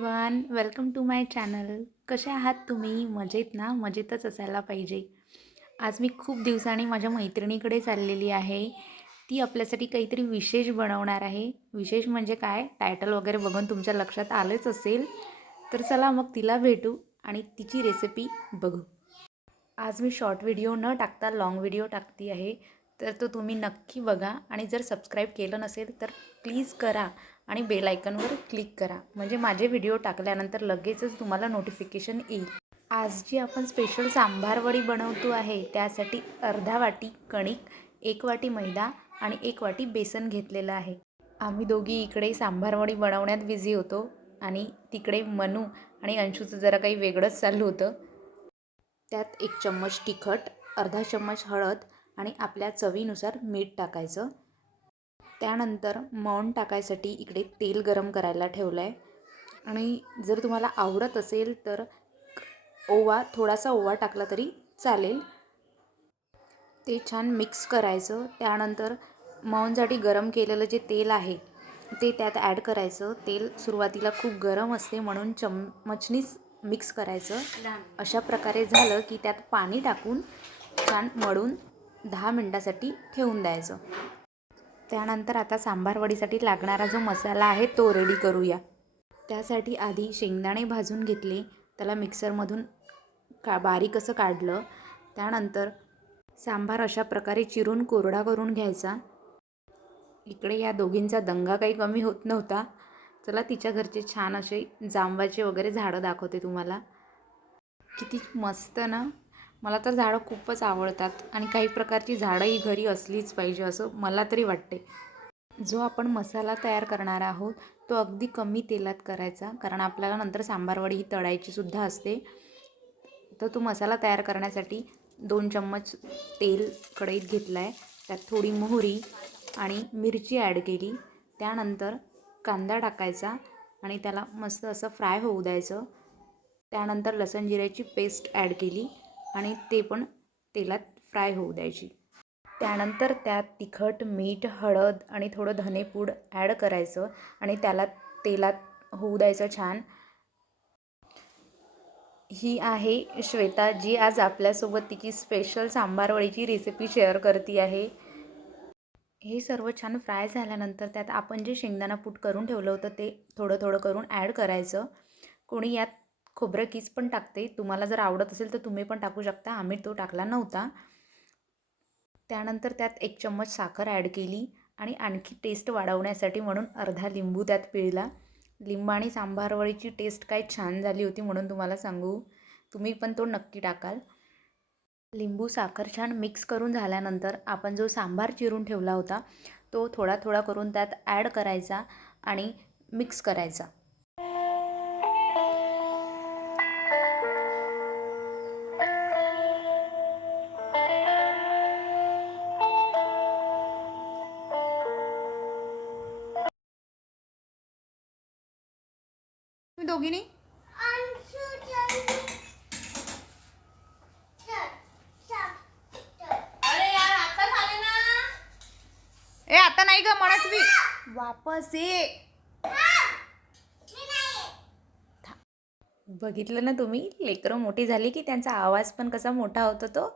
One welcome to my channel कसे आहात तुम्ही? मजेत ना? मजेतच असायला पाहिजे. आज मी खूप दिवसांनी माझ्या मैत्रिणीकडे चाललेली आहे. ती आपल्यासाठी काहीतरी विशेष बनवणार आहे. विशेष म्हणजे काय? टायटल वगैरे बघून तुमच्या लक्षात आलंच असेल. तर चला मग तिला भेटू आणि तिची रेसिपी बघू. आज मी शॉर्ट व्हिडिओ न टाकता लाँग व्हिडिओ टाकती आहे. तर तो तुम्ही नक्की बघा. आणि जर सबस्क्राईब केलं नसेल तर प्लीज करा. आणि बेल आयकनवर क्लिक करा. म्हणजे माझे व्हिडिओ टाकल्यानंतर लगेचच तुम्हाला नोटिफिकेशन येईल. आज जी आपण स्पेशल सांबारवडी बनवतो आहे त्यासाठी अर्धा वाटी कणिक एक वाटी मैदा आणि एक वाटी बेसन घेतलेलं आहे. आम्ही दोघी इकडे सांबारवडी बनवण्यात बिझी होतो आणि तिकडे मनू आणि अंशूचं जरा काही वेगळंच चाललं होतं. त्यात एक चम्मच तिखट अर्धा चम्मच हळद आणि आपल्या चवीनुसार मीठ टाकायचं. त्यानंतर मौन टाकायसाठी इकडे तेल गरम करायला ठेवलं आहे आणि जर तुम्हाला आवडत असेल तर ओवा थोडासा ओवा टाकला तरी चालेल. ते छान मिक्स करायचं. त्यानंतर मौनसाठी गरम केलेलं जे तेल आहे ते त्यात ॲड करायचं. तेल सुरुवातीला खूप गरम असते म्हणून चम्मचनीच मिक्स करायचं. अशा प्रकारे झालं की त्यात पाणी टाकून छान मळून दहा मिनटासाठी ठेवून द्यायचं. त्यानंतर आता सांबारवडीसाठी लागणारा जो मसाला आहे तो रेडी करूया. त्यासाठी आधी शेंगदाणे भाजून घेतले. त्याला मिक्सरमधून का बारीक असं काढलं. त्यानंतर सांबार अशा प्रकारे चिरून कोरडा करून घ्यायचा. इकडे या दोघींचा दंगा काही कमी होत नव्हता. चला तिच्या घरचे छान असे जांबाचे वगैरे झाडं दाखवते तुम्हाला. किती मस्त ना? मला तर झाडं खूपच आवडतात आणि काही प्रकारची झाडंही घरी असलीच पाहिजे असं मला तरी वाटते. जो आपण मसाला तयार करणार आहोत तो अगदी कमी तेलात करायचा कारण आपल्याला नंतर सांबारवडी ही तळायचीसुद्धा असते. तर तो मसाला तयार करण्यासाठी दोन चम्मच तेल कढईत घेतलं आहे त्यात थोडी मोहरी आणि मिरची ॲड केली त्यानंतर कांदा टाकायचा आणि त्याला मस्त असं फ्राय होऊ द्यायचं. त्यानंतर लसण जिऱ्याची पेस्ट ॲड केली आणि ते पण तेलात फ्राय होऊ द्यायची. त्यानंतर त्यात तिखट मीठ हळद आणि थोडं धनेपूड ॲड करायचं आणि त्याला तेलात होऊ द्यायचं छान. ही आहे श्वेता जी आज आपल्यासोबत तिची स्पेशल सांबारवळीची रेसिपी शेअर करते आहे. हे सर्व छान फ्राय झाल्यानंतर त्यात आपण जे शेंगदाणा पूट करून ठेवलं होतं ते थोडं थोडं करून ॲड करायचं. कोणी यात खोबरं कीस पण टाकते. तुम्हाला जर आवडत असेल तर तुम्ही पण टाकू शकता. आम्ही तो टाकला नव्हता. त्यानंतर त्यात एक चम्मच साखर ॲड केली आणि आणखी टेस्ट वाढवण्यासाठी म्हणून अर्धा लिंबू त्यात पिळला. लिंबू आणि सांबारवळीची टेस्ट काय छान झाली होती म्हणून तुम्हाला सांगू. तुम्ही पण तो नक्की टाकाल. लिंबू साखर छान मिक्स करून झाल्यानंतर आपण जो सांबार चिरून ठेवला होता तो थोडा थोडा करून त्यात ॲड करायचा आणि मिक्स करायचा. दोघींनी? ए आता नाही ग म्हणत मी. वापस ये. बघितलं ना तुम्ही लेकरं मोठी झाली की त्यांचा आवाज पण कसा मोठा होतो तो.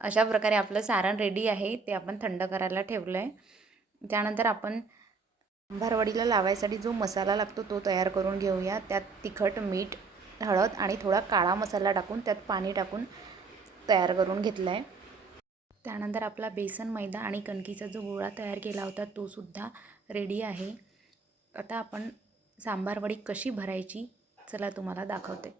अशा प्रकारे आपलं सारण रेडी आहे ते आपण थंड करायला ठेवलं आहे त्यानंतर आपण भारवडीला लावायसाठी जो मसाला लागतो तो तयार करून घेऊया. त्यात तिखट मीठ हळद आणि थोडा काळा मसाला टाकून त्यात पाणी टाकून तयार करून घेतला आहे त्यानंतर आपला बेसन मैदा आणि कणकीचा जो गोळा तयार केला होता तोसुद्धा रेडी आहे. आता आपण सांबारवडी कशी भरायची? चला तुम्हाला दाखवते.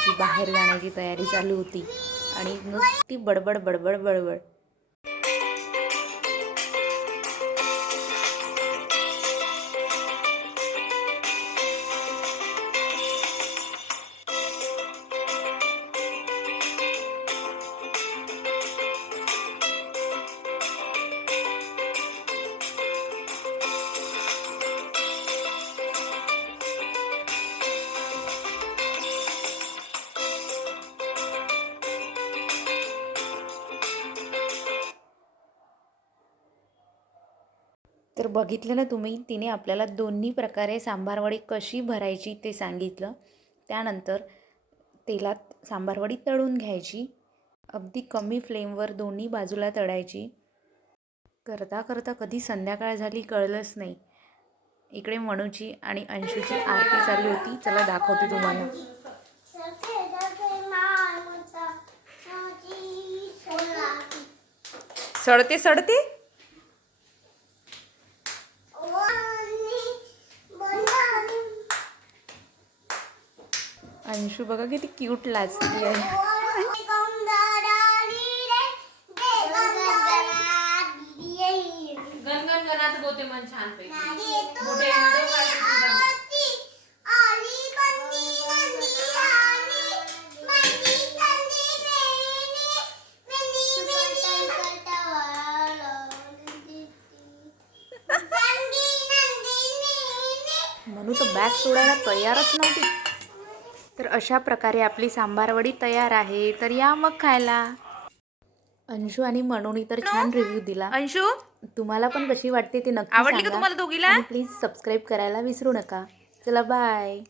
की बाहेर जाण्याची तयारी चालू होती. आणि नुसती बडबड बडबड बडबड. तर बघितलं ना तुम्ही तिने आपल्याला दोन्ही प्रकारे सांबारवडी कशी भरायची ते सांगितलं. त्यानंतर तेलात सांबारवडी तळून घ्यायची. अगदी कमी फ्लेमवर दोन्ही बाजूला तळायची. करता करता कधी संध्याकाळ झाली कळलंच नाही. इकडे मनूची आणि अंशूची आरती चालली होती. चला दाखवते तुम्हाला. सडते सडते? अंशू बघा किती क्यूट लाजती आहे. म्हणून तर बॅग सोडायला तयारच नव्हती तर अशा प्रकारे आपली सांबारवडी तयार आहे. तर या मग खायला. अंशू आणि मनोनी तर छान रिव्ह्यू दिला. अंशू? तुम्हाला पण कशी वाटते ते नक्की आवडली का. तुम्हाला दोघीला? प्लीज सबस्क्राईब करायला विसरू नका. चला बाय